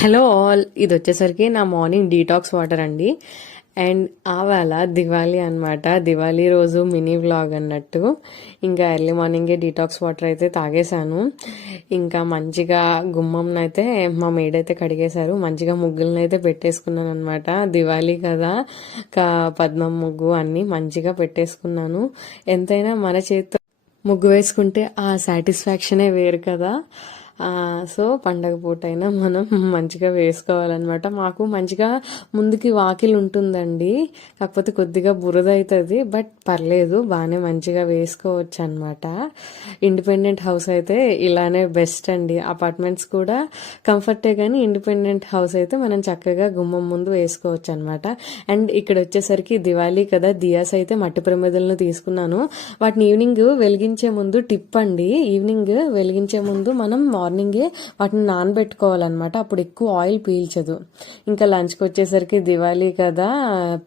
Hello all, ఇది వచ్చేసరికి నా మార్నింగ్ డీటాక్స్ వాటర్ అండి. అండ్ ఆవేళ దివాళీ అనమాట. దివాళీ రోజు మినీ వ్లాగ్ అన్నట్టు. ఇంకా ఎర్లీ మార్నింగే డీటాక్స్ వాటర్ అయితే తాగేశాను. ఇంకా మంచిగా గుమ్మంనైతే మా మేడైతే కడిగేశారు. మంచిగా ముగ్గులను అయితే పెట్టేసుకున్నాను అనమాట. దివాళీ కదా, పద్మం ముగ్గు అన్నీ మంచిగా పెట్టేసుకున్నాను. ఎంతైనా మన చేతితో ముగ్గు వేసుకుంటే ఆ సాటిస్ఫాక్షనే వేరు కదా. సో పండగ పూటైనా మనం మంచిగా వేసుకోవాలన్నమాట. మాకు మంచిగా ముందుకి వాకిలి ఉంటుందండి, కాకపోతే కొద్దిగా బురద అవుతుంది, బట్ పర్లేదు, బాగానే మంచిగా వేసుకోవచ్చు అనమాట. ఇండిపెండెంట్ హౌస్ అయితే ఇలానే బెస్ట్ అండి. అపార్ట్మెంట్స్ కూడా కంఫర్టే, కానీ ఇండిపెండెంట్ హౌస్ అయితే మనం చక్కగా గుమ్మం ముందు వేసుకోవచ్చు అనమాట. అండ్ ఇక్కడ వచ్చేసరికి దివాళీ కదా, దియాస్ అయితే మట్టి ప్రమిదలను తీసుకున్నాను. వాటిని ఈవినింగ్ వెలిగించే ముందు టిప్ అండి, ఈవినింగ్ వెలిగించే ముందు మనం మార్నింగే వాటిని నానబెట్టుకోవాలన్నమాట. అప్పుడు ఎక్కువ ఆయిల్ పీల్చదు. ఇంకా లంచ్కి వచ్చేసరికి దివాళీ కదా,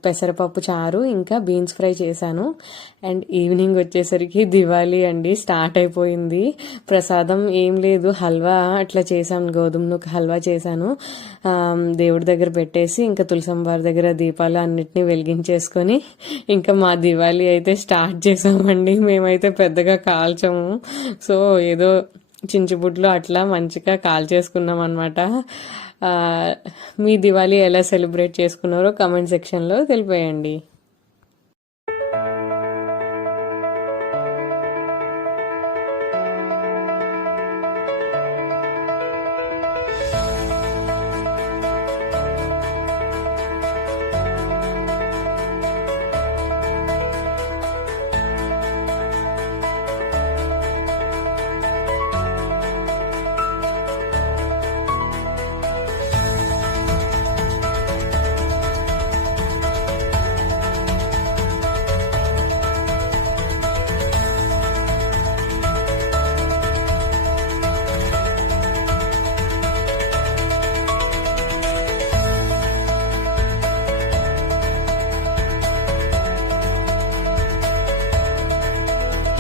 పెసరపప్పు చారు ఇంకా బీన్స్ ఫ్రై చేశాను. అండ్ ఈవినింగ్ వచ్చేసరికి దివాళీ అండి స్టార్ట్ అయిపోయింది. ప్రసాదం ఏం లేదు, హల్వా అట్లా చేశాను, గోధుమ నూక హల్వా చేశాను. దేవుడి దగ్గర పెట్టేసి ఇంకా తులసంబారి దగ్గర దీపాలు అన్నిటినీ వెలిగించేసుకొని ఇంకా మా దివాళీ అయితే స్టార్ట్ చేసామండి. మేమైతే పెద్దగా కాల్చము, సో ఏదో చించుబుడ్లు అట్లా మంచిగా కాల్ చేసుకున్నాం అనమాట. మీ దివాళీ ఎలా సెలబ్రేట్ చేసుకున్నారో కామెంట్ సెక్షన్లో తెలిపేయండి.